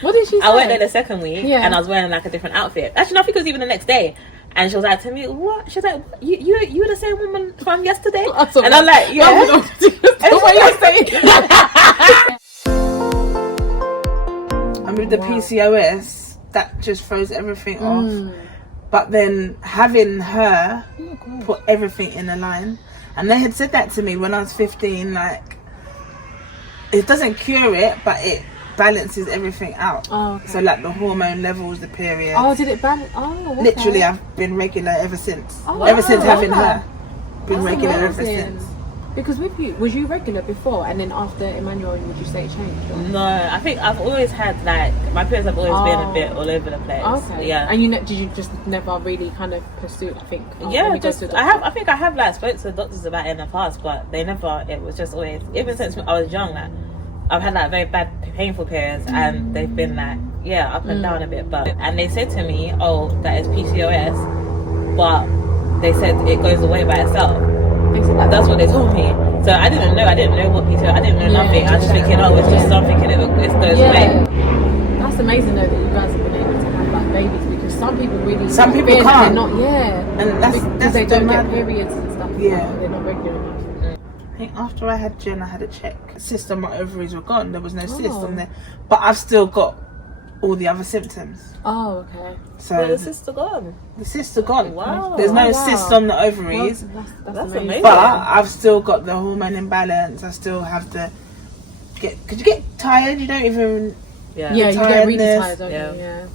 What did she say? I went there the second week, and I was wearing like a different outfit. Actually, no, I think it was even the next day. And she was like to me, "What?" She was like, "You were the same woman from yesterday?" And I'm like, "Yeah." What you're saying. And with the PCOS, that just throws everything off. But then having her put everything in a line, and they had said that to me when I was 15. Like, it doesn't cure it, but it balances everything out. So like the hormone levels, the period. Did it balance? Okay. Literally, I've been regular ever since. Ever since having her, been regular ever since. Because with you, was you regular before, and then after Emmanuel, would you say it changed? Or? No, I think I've always had like my periods have always been a bit all over the place. Okay. Yeah. And did you just never really kind of pursue? I think. I think I have like spoke to doctors about it in the past, but they never. It was just always, even since I was young, like I've had like very bad, painful periods, and they've been like up and down a bit. But and they said to me, "Oh, that is PCOS," but they said it goes away by itself. That's what they told me. So I didn't know what PCOS. I didn't know nothing. I was just thinking, it's just something, and it goes away. That's amazing though that you guys have been able to have like babies, because some people can't. Not, and that's they don't get periods and stuff. Yeah, they're not regular enough. I think after I had Jen, I had a check. Cyst on my ovaries were gone. There was no cyst on there, but I've still got all the other symptoms. Okay. So the cysts are gone. The cysts are gone. Wow. There's no cyst on the ovaries. That's amazing. But I've still got the hormone imbalance. I still have the could you get tired? You don't even. Yeah, you get really tired, don't you? Yeah.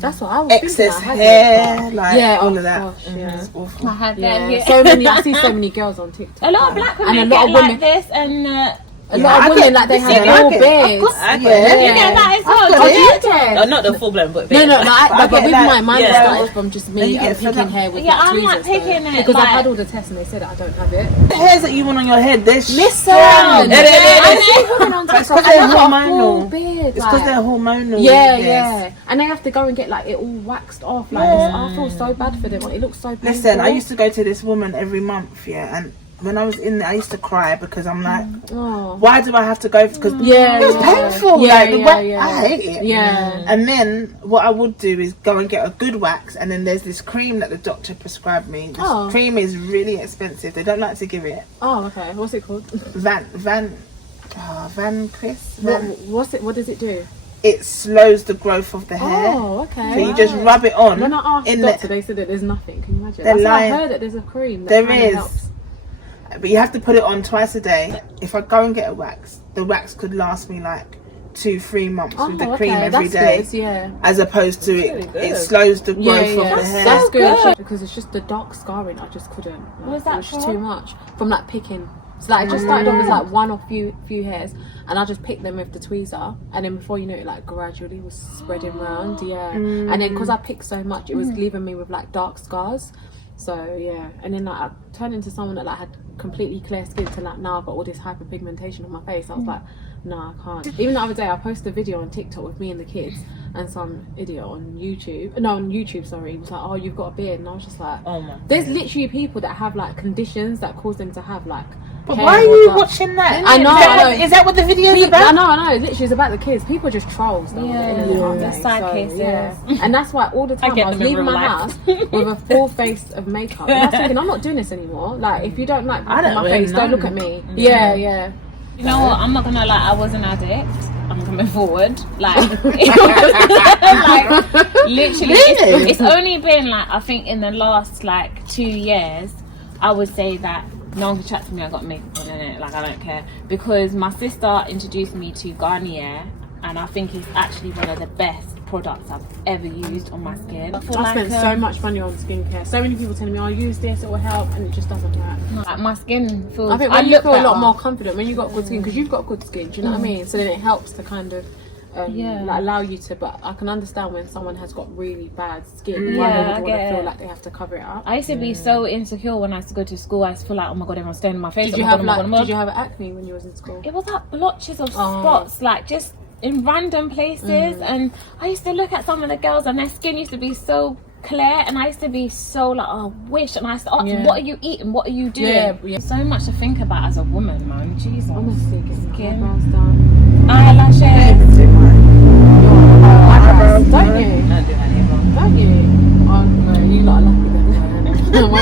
That's what I was excess thinking. hair, all of that. Gosh, It's awful. I had that. Yeah. So many. I see so many girls on TikTok. A lot of black women and a lot get of women like this, and a lot of women like they have full beards. you get that as well. Not the full blown, but no, but with mine started from just me picking hair with I'm like picking it because I've had all the tests and they said that I don't have it. The hairs that you want on your head, they're listen. It's because they're hormonal. Beard, it's because they're hormonal. Yeah. And they have to go and get like it all waxed off. Like I feel so bad for them. It looks so painful. Listen, I used to go to this woman every month, and when I was in there, I used to cry because I'm like, why do I have to go? Because it was painful. I hate it. Yeah. And then what I would do is go and get a good wax, and then there's this cream that the doctor prescribed me. This cream is really expensive. They don't like to give it. Oh, okay. What's it called? Van Chris. What's it? What does it do? It slows the growth of the hair. Oh, okay. So you just rub it on. When I asked the doctor, they said that there's nothing. Can you imagine? I heard that there's a cream that there is. helps. But you have to put it on twice a day. If I go and get a wax, the wax could last me like 2-3 months with the cream every day. Good, as opposed to it slows the growth of the hair. That's good. Because it's just the dark scarring. I just couldn't. What was that? It was just too much from like picking. So like it just started off as like one or few hairs, and I just picked them with the tweezer, and then before you know it, like gradually was spreading around. And then because I picked so much, it was leaving me with like dark scars. So and then like I turned into someone that like had completely clear skin to like now I've got all this hyperpigmentation on my face. I was like, no, I can't. Even the other day I posted a video on TikTok with me and the kids, and some idiot on YouTube he was like, oh, you've got a beard, and I was just like, oh my there's literally people that have like conditions that cause them to have like. But why are you watching that? I know. Is that what the video is about? I know. Literally, it's about the kids. People are just trolls. The side cases. And that's why all the time I was leaving my house with a full face of makeup. And I was thinking, I'm not doing this anymore. Like, if you don't like my face, don't look at me. Yeah. You know what? I'm not gonna lie. I was an addict. I'm coming forward. Like, literally, it's only been like I think in the last like 2 years, I would say that. No one can chat to me, I got makeup on in it, like I don't care. Because my sister introduced me to Garnier, and I think it's actually one of the best products I've ever used on my skin. I spent so much money on skincare. So many people telling me, I'll use this, it will help, and it just doesn't work. Like my skin feels, I think when you feel a lot more confident when you got good skin, because you've got good skin, do you know what I mean? So then it helps to kind of like allow you to, but I can understand when someone has got really bad skin, why they would want to feel like they have to cover it up. I used to be so insecure when I used to go to school. I used to feel like, oh my god, everyone's staring at my face. Did you have acne when you was in school? It was like blotches of spots, like just in random places. And I used to look at some of the girls and their skin used to be so clear, and I used to be so like, oh, wish. And I used to ask them, what are you eating, what are you doing? So much to think about as a woman, man. Jesus. Honestly, getting my eyebrows done, eyelashes.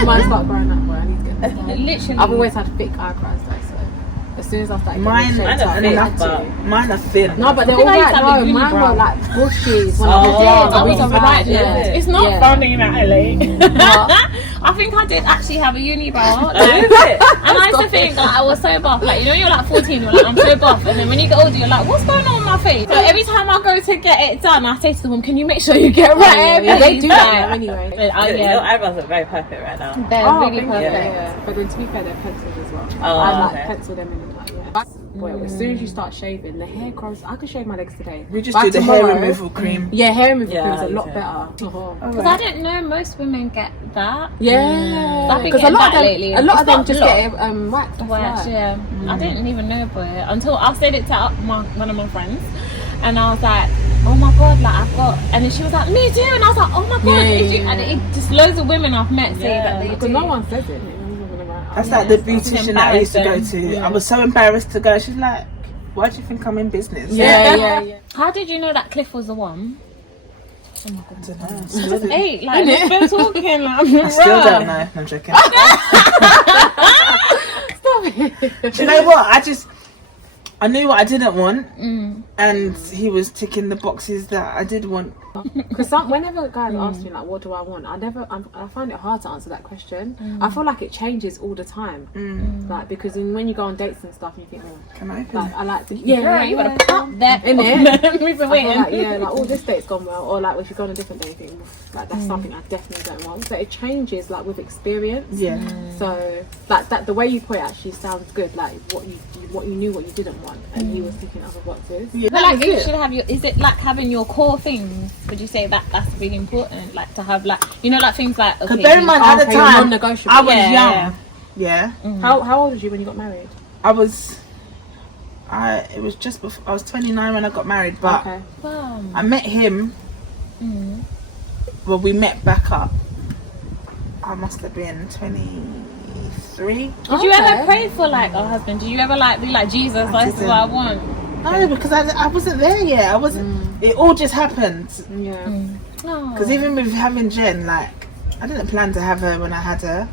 mine start growing up, boy. I need to get them done. Literally. I've always had thick eyebrows though, so as soon as I started Mine getting are shaped up, thick, I had but- to. Mine are thin. No, but they're I think I used alright. to have a No, mine unibrow. were like bushies when I Oh, was yeah, young. I was Really on bad, that, yeah. It's not Yeah. frowning at LA. But- I think I did actually have a unibrow. Oh, is it? And I used to think like I was so buff. Like, you know, you're like 14, you're like, I'm so buff. And then when you get older, you're like, what's going on with my face? So every time I go to get it done, I say to the woman, can you make sure you get Oh, right? yeah, they do that Yeah. anyway. Oh, Your yeah. eyebrows are very perfect right now. They're Oh, really thank you. perfect. Yeah. But then to be fair, they're penciled as well. Oh, I like okay. pencil them in and like, yeah. Boy, as soon as you start shaving, the hair grows. I could shave my legs today. We just By do the hair tomorrow- removal cream. Yeah, hair removal Yeah, cream is a I lot do. better. Oh. Because I didn't know most women get that. Yeah, I've been because a getting lot of that them, lately. a lot It's of them not just a lot. get it waxed. off Wax, that. yeah. I didn't even know about it until I said it to one of my friends, and I was like, "Oh my god, like I've got," and then she was like, "Me too," and I was like, "Oh my god," Yeah, did you? yeah. And it just loads of women I've met say Yeah. that they Because do. no one says it. That's like the it's beautician that I used to go to. embarrassing. I was so embarrassed to go. She's like, "Why do you think I'm in business?" Yeah. How did you know that Cliff was the one? Oh my god, I don't know. I just ate like we've been talking. Like, I still don't know. No, I'm joking. Do you know what? I knew what I didn't want, and he was ticking the boxes that I did want. Because whenever guys ask me like, what do I want? I find it hard to answer that question. I feel like it changes all the time. Like because when you go on dates and stuff, you think, oh, Can I open like it? I like to Girl, you gotta pop that In it. We've been I feel like, waiting. yeah, like, oh, this date's gone well, or like, if you go on a different date, you think, like, that's something I definitely don't want. But it changes, like, with experience. Yeah. So, like, that the way you put it actually sounds good. Like, what you knew what you didn't want, and he was ticking other boxes. Yeah. But like That you was should it. have your, is it like having your core things? Would you say that that's really important? Like to have like, you know, like things like, okay, Because bear in mind, at the Okay, you're time, non-negotiable. I was Yeah, young. Yeah. How old was you when you got married? It was just before, I was 29 when I got married, but Okay. I met him, well, we met back up. I must have been 23. Did you ever pray for like a husband? Did you ever like be like, Jesus, this is didn't. what I want? No, because I wasn't there yet. I wasn't. It all just happened. Yeah. Because even with having Jen, like, I didn't plan to have her when I had her.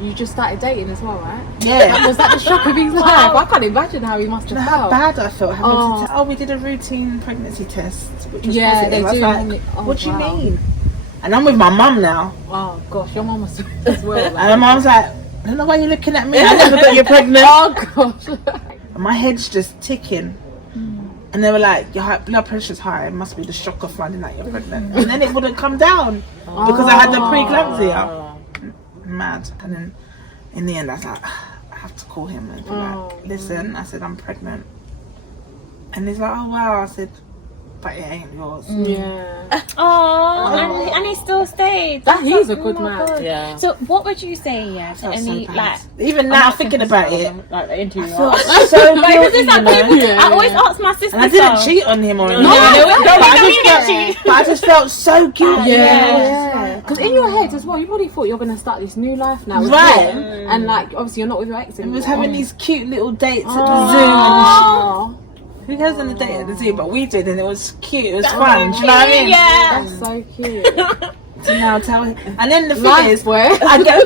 You just started dating as well, right? Yeah. Was that the shock of his life? I can't imagine how he must You know have how felt. bad I felt having Oh. to tell, we did a routine pregnancy test, which was Yeah, positive. they I was do. like, Oh, what do you wow. mean? And I'm with my mum now. Oh gosh, your mum was as well. And my mum's like, I don't know why you're looking at me. I never got you pregnant. Oh gosh. And my head's just ticking. And they were like, your blood pressure's high. It must be the shock of finding out you're pregnant. And then it wouldn't come down because I had the preeclampsia. Mad. And then in the end, I was like, I have to call him and be like, listen, I said, I'm pregnant. And he's like, oh wow. I said, but it ain't yours. Yeah. Oh, and he still stayed. That he's a Oh good my man. God. Yeah. So what would you say, to Felt any so bad. like? Even now thinking about it, like the interview. I feel so Because guilty, it's like you know? people, Yeah, I always yeah. ask my sister. And I didn't cheat on him or anything. No, but I just felt so guilty. Yeah. Because in your head as well, you probably thought you're going to start this new life now with Right. him, and like obviously you're not with your ex I anymore. was having these cute little dates at the Oh. zoo. Who goes on a date at the zoo? But we did, and it was cute. It was fun. Do you know what I mean? Yeah. That's so cute. So now tell him. And then the thing Life, is, boy. I know.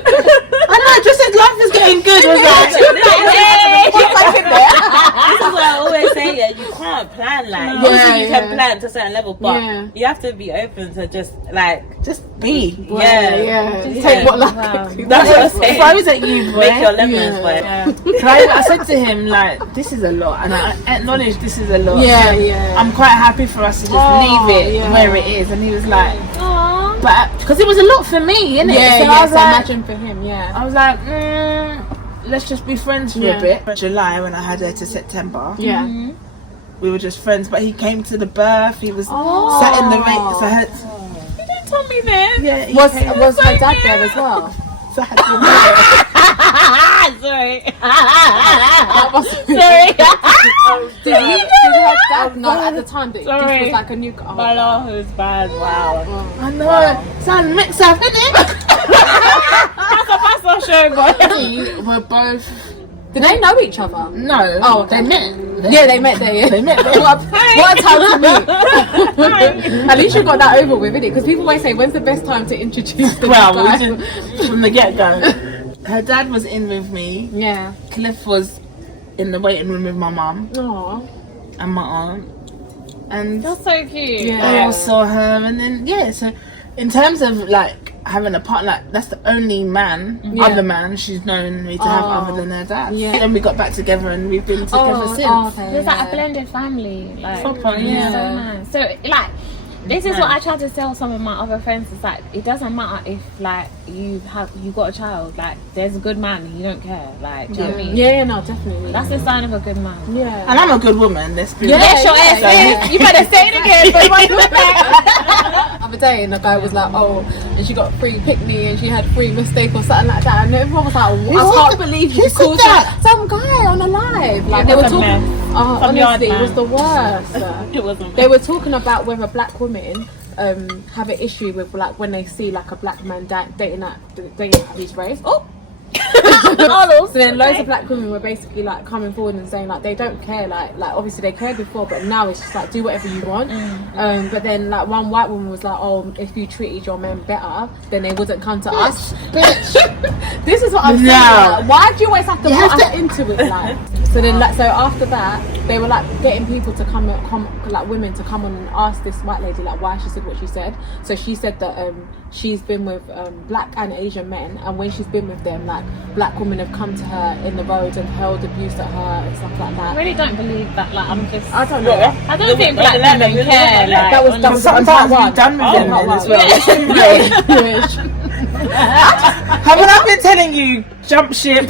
I just said life is getting good. Was like, This is what I always say, yeah, you can't plan like obviously you can plan to a certain level, but you have to be open to just like just be. yeah. Just take what life Wow. gives you. That's what I'm saying. Throws at you, boy. Make your lemons, Yeah. boy. I said to him, like, this is a lot, and I acknowledge this is a lot. Yeah, So yeah. I'm quite happy for us to just leave it yeah. where it is. And he was like, Aww. but because it was a lot for me, innit? Yeah, so yeah. I was So like, imagine for him, yeah. I was like, let's just be friends for Yeah. a bit. July, when I had her to September, Yeah. we were just friends. But he came to the birth. He was sat in the ring. So I had, You didn't tell me this. yeah, he Was came, her dad there as well? so I had to Sorry. That was Sorry. Did her dad know at the time that this Sorry. was like a new? Oh, My laugh was bad. Wow. I know. Son, mix up, innit? That's a show, boy. We were both. Do they know each other? No. Oh, they met. Yeah, they met there. Yeah. They met there. What a time to meet. At least you got that over with, innit? Because people always say, when's the best time to introduce the Well, guy? from the get-go. Her dad was in with me. Yeah. Cliff was in the waiting room with my mum Aww. and my aunt. And You're so cute. Yeah. I all saw her, and then so in terms of like having a partner, like, that's the only other man she's known me to have other than her dad. Yeah. And then we got back together and we've been together since. Okay, There's like a blended family. Like, Proper, yeah. So nice. So like, this is what I try to tell some of my other friends. It's like, it doesn't matter if like you got a child. Like, there's a good man and you don't care. Like, do you know what I mean? Yeah, no, definitely. That's the sign of a good man. Yeah. And I'm a good woman. Let's be Yes, your ass is. You better say it again. So you want to look back. The other day, and the guy was like, "Oh, and she got free pick-me, and she had free mistake or something like that." And everyone was like, "I can't believe you called that some guy on a live." Like they were talking. Honestly, it was the worst. It wasn't. They were talking about whether black women have an issue with like when they see like a black man dating his race. Oh. So then loads of black women were basically like coming forward and saying like they don't care, like obviously they cared before, but now it's just like do whatever you want. But then like one white woman was like, oh, if you treated your men better then they wouldn't come to us. This is what I'm saying, like, why do you always have to put us into it? Like so then like so after that they were like getting people to come like women to come on and ask this white lady like why she said what she said. So she said that she's been with black and Asian men, and when she's been with them, like black women have come to her in the road and hurled abuse at her and stuff like that. I really don't believe that. Like, I'm just. I don't know. I don't think black women care. Like, That was Sometimes part we've one. done with them then as well. Yeah. Haven't I been telling you, jump ship?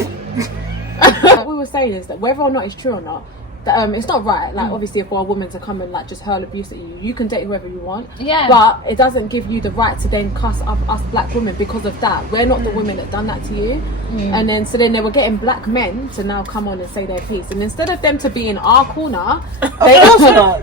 What we were saying is that whether or not it's true or not, that, it's not right. Like obviously, for a woman to come and like just hurl abuse at you, you can date whoever you want. Yeah. But it doesn't give you the right to then cuss up us black women because of that. We're not the women that done that to you. And then so then they were getting black men to now come on and say their piece, and instead of them to be in our corner,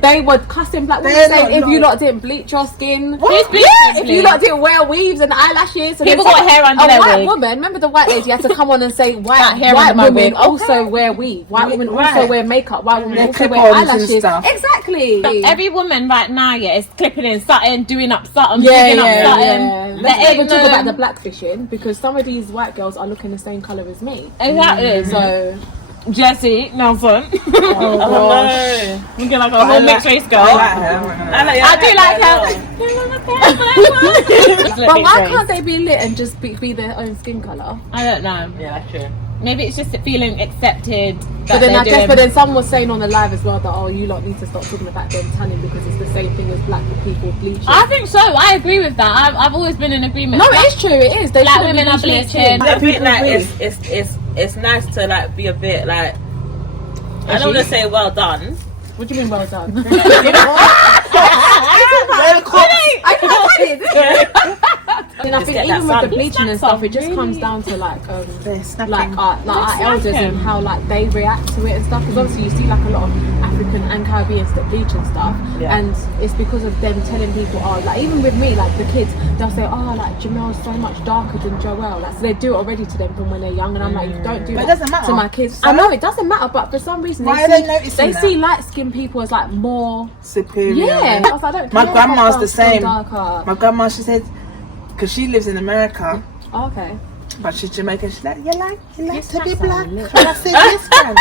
they were cussing black women saying if you lot didn't bleach your skin, if you lot didn't wear weaves and eyelashes, and people got hair under their white wig. woman, remember the white lady had to come on and say white under my women wig. also wear weave, white women also wear makeup, white women also wear clip-ons and eyelashes. stuff. Exactly. Every woman right now, is clipping in something, doing up something, Yeah, digging up something. yeah. There Let's ain't even talk no- about the blackfishing, because some of these white girls are looking the same colour as me. Exactly. So Jesse Nelson. oh gosh. Looking like a whole mixed race girl. I I do like her. But why can't they be lit and just be their own skin colour? I don't know. Yeah, that's true. Maybe it's just feeling accepted. But then I guess, but then someone was saying on the live as well that you lot need to stop talking about them tanning because it's the same thing as black people bleaching. I think so. I agree with that. I've always been in agreement. No, it is true. It is. They Black shouldn't be women are bleaching their bleaching. skin. I think like it's nice to like be a bit like, I don't want to say well done. What do you mean well done? And I think get even that with the sun. bleaching and stuff, it just comes down to like our elders and how like they react to it and stuff. Because obviously you see like a lot of African and Caribbeans that bleach and stuff, and it's because of them telling people, like even with me, like the kids, they'll say, like Jamel's so much darker than Joelle. Like so they do it already to them from when they're young, and I'm like, you don't do But it that doesn't matter. to my kids. I know it doesn't matter, but for some reason Why are they noticing that? see light skinned people as like more superior. I was like, I don't My care grandma's if the same. darker. My grandma, she said, because she lives in America, Okay. but she's Jamaican. She's like, you like to be that's black. a lit. And I said, yes, man.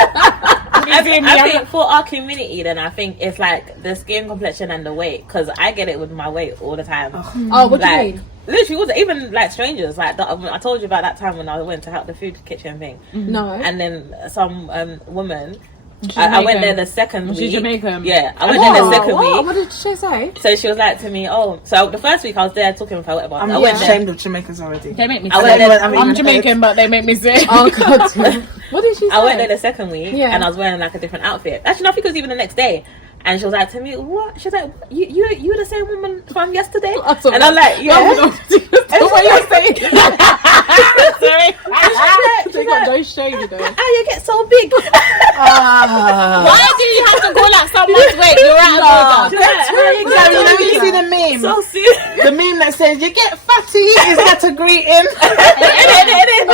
I think for our community, then I think it's like the skin complexion and the weight, because I get it with my weight all the time. Oh, what do you Like, mean? literally, even like strangers. Like I told you about that time when I went to help the food kitchen thing, No. and then some woman. I went there the second week. She's Jamaican. Yeah, I went there the second week. What did she say? So she was like to me, so the first week I was there talking with her, whatever. I'm I went there. ashamed of Jamaicans already. They make me I say went there- I'm Jamaican, but they make me say. Oh god. What did she say? I went there the second week, Yeah. and I was wearing like a different outfit. Actually, no, I think it was even the next day. And she was like to me, "What?" She was like, "You the same woman from yesterday?" That's all And I'm like, "Yeah." The way you're saying. Sorry. They got no shame, you know. How you get so big? Why do you have to call out someone's weight? You're out of order. Let me see the meme. So serious. The meme that says, you get fatty, is that a greeting? It is.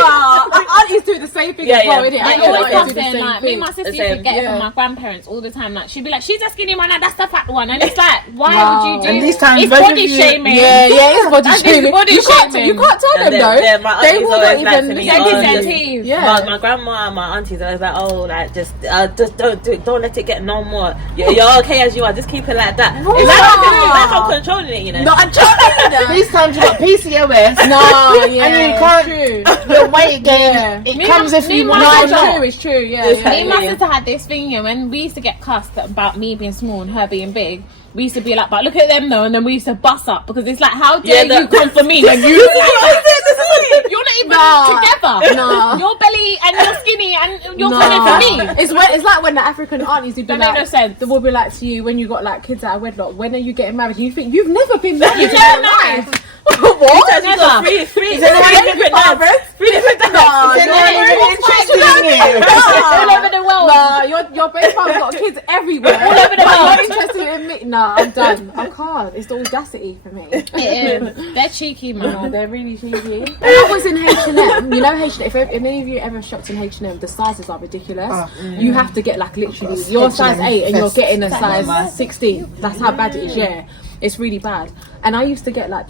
aunties do the same thing as well, innit? I Aunties always do have the saying, same like, me and my sister used to get it from my grandparents all the time. Like, she'd be like, she's a skinny one and that's the fat one. And it's like, why would you do And these times, it's both body of you- shaming. it's body That's shaming. body You can't shaming. tell them And though. then my They aunties will always not like even to me, Check oh, their just- teeth. Yeah. My grandma and my aunties always like, oh, like just don't let it get no more. You're okay as you are. Just keep it like that. It's like I'm controlling it, you know. No, I'm trying. These times you got PCOS. No, yeah, And you it's can't- true. Your weight gain. Yeah. It Me comes and- if me you and want my it or No, not. it's true, yeah. It's Me and my Yeah. sister had this thing, yeah, when we used to get cussed about me being small and her being big. We used to be like, but look at them though, and then we used to bust up because it's like, how dare you come for me when you look like that? You're not even together. No. You're belly and you're skinny and you're No. coming for me. It's like when the African aunties would be That make like, no sense. they will be like to you when you got like kids out of wedlock, when are you getting married? And you think you've never been married in Yeah, your no. life. What? You got three different Dads. Three different dads. No, Then no, they're no, interested in you. All over the world. no, your baby father's got kids everywhere. All over the But world. you're interested in me? No, I'm done. I can't. It's the audacity for me. It is. They're cheeky, No, man. they're really cheeky. When I was in H&M, you know H&M, if any of you ever shopped in H&M, the sizes are ridiculous. You have to get like literally, you're size 8 and you're getting a size 16. That's how bad it is, yeah. It's really bad. And I used to get like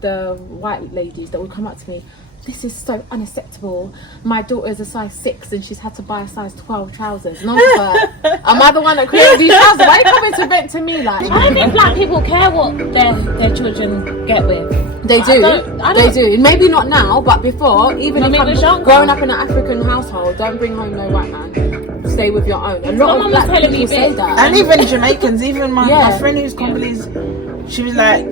the white ladies that would come up to me, this is so unacceptable. My daughter's a size 6 and she's had to buy a size 12 trousers. And I was like, am I the one that created these trousers? Why are you coming to vent to me like? I don't think black people care what their children get with. They do. I They don't- do. Maybe not now, but before, even When if we were I'm younger. growing up in an African household, don't bring home no white man. Stay with your own. A lot Someone of was black telling people me say this. that. And even Jamaicans, even my Yeah. friend who's Congolese, she was like,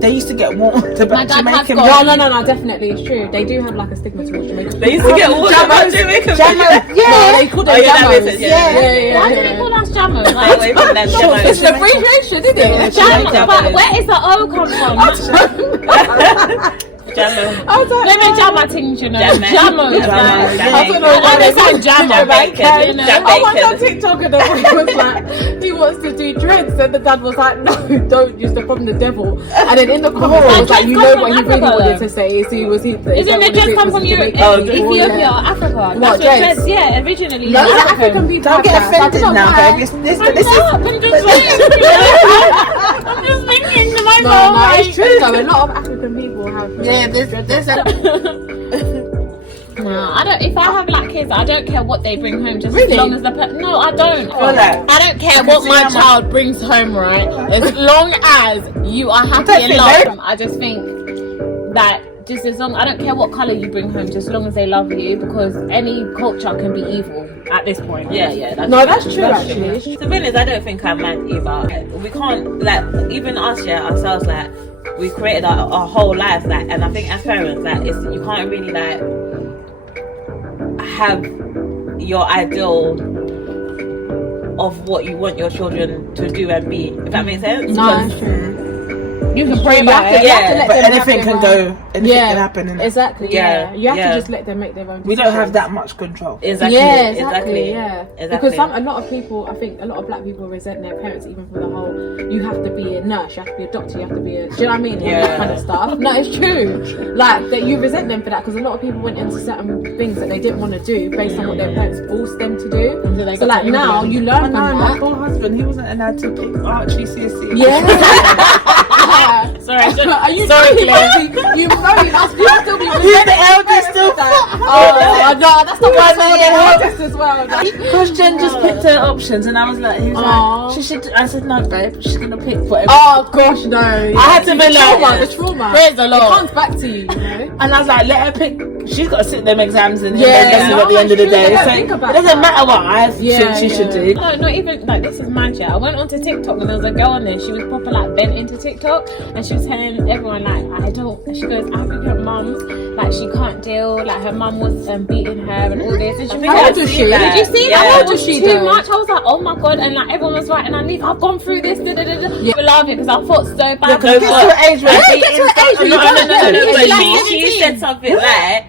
they used to get warned My about dad has Jamaican. got- No, definitely, it's true. They do have like a stigma towards Jamaican. They used to get warned about Jamaican. No, they call them Oh, yeah, that jammos. makes sense, Yeah. Why do they call us jammos? Stay Like, away from them It's demos. an abbreviation, isn't it? jam, Jammos. but where is the O come from? Jammo. I was like, Let me jam my things, you know. Jam it. Jamos, Jam like. it. I don't know I why they understand call jammer, Jamaican. you know. I went on Jamaican. TikTok and the boy was like, he wants to do dreads, and the dad was like, no, don't use them from the devil. And then in the comments, Oh, he was like, you dreads know come what he from really Africa, wanted though. to say is he was he. Isn't the dreads come from Europe, Ethiopia or Africa? What, That's what dreads? dreads, yeah, originally. No, African. African people Don't have get that, so I offended don't know now, why. babe. This I'm is not, I'm just saying. I'm just thinking to myself, No, like, it's true though. A lot of African people have. yeah. There's no, I don't. If I have black kids, I don't care what they bring home, just Really? as long as the no, I don't. feel like- I don't care what my child brings home, right? As long as you are happy don't and think love them. I just think that just as long, I don't care what color you bring home, just as long as they love you, because any culture can be evil at this point. Yeah. That's true actually. The thing is, I don't think I'm mad either. We can't, like, even us, ourselves, like, we created our whole life, like, and I think as parents, like, it's, you can't really, like, have your ideal of what you want your children to do and be, if that makes sense. No, Because it's true. You can You pray have about to- it. you have to let but them have anything their can own- go. Anything can happen. innit? Exactly. Yeah, You have yeah. to just let them make their own. We don't have decisions. that much control. Exactly. Yeah, exactly. Yeah, Exactly. because a lot of people, I think a lot of black people resent their parents even for the whole. You have to be a nurse, you have to be a doctor, you have to be a. Do you know what I mean? Like, Yeah. that kind of stuff. No, it's true. Like that, you resent them for that because a lot of people went into certain things that they didn't want to do based on what their parents forced them to do. Until they So got like to now, England. you I learn know from my that. poor husband. He wasn't allowed to pick Archie CSC. Yeah. Sorry, Are you sorry, joking? Claire. You know you must still be He's the eldest still. Oh no, that's not One one year old. eldest as well. Christian just picked her options, and I was like, he was Aw. like, she should. I said, no, babe, she's gonna pick whatever. Oh gosh, no. I had to be like, the trauma. Praise the It Lord. comes back to you, you know. And I was like, let her pick. She's got to sit them exams and Yeah, then no, at the end of the that's true. day. They don't So think about it doesn't that. matter what I think Yeah, she should yeah. do. No, not even like this is magic. I went onto TikTok and there was a girl on there. She was proper like bent into TikTok, and she was telling everyone like, I don't. She goes, African mums, like she can't deal. Like her mum was beating her and all this. And she was How like, old was she? Did you see Yeah. that? How It old was was she too though? much. I was like, oh my god, and like everyone was writing on leave. I've gone through this. Da, da, da, da. Yeah. I love it because I felt so bad. Because it gets to an age where Yeah, it gets to an age where you No, can't no, do it. but She's like she 17. said something like,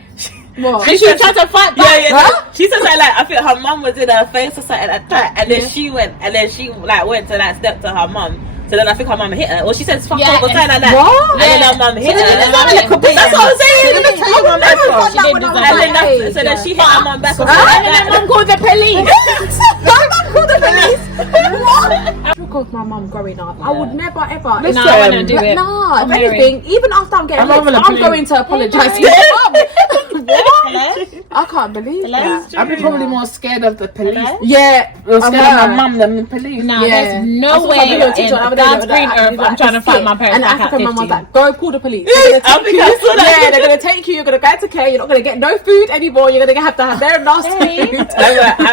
What? And she was trying to fight back. yeah. Huh? She said something like, I think her mum was in her face or something like that, and then she went, and then she like went to like step to her mum. So then I think her mum hit her. Well, she says fuck Yeah, off or something like that. What? And then her mum hit her. That's what I'm saying. She didn't deserve And then it. so then she hit her mum back. And then mum called the police. Of my mum growing up, I would never ever. Listen, No, I wouldn't do it. Nah, if I'm married. anything, even after I'm getting I'm licked, having a I'm going to apologise to Hey, my mum. Hello? I can't believe Hello? that. I'd be probably more scared of the police. Hello? Yeah, Or scared of her. my mum than the police. No, Yeah. there's I no saw something way on in TikTok the other day God's that was green like, earth I'm trying to find my parents and the back at African mum was 15. like, go call the police. They're gonna I take think you. I saw that. Yeah, they're gonna take you. You're gonna go to care. You're not gonna get no food anymore. You're gonna have to have their nasty Hey. food. I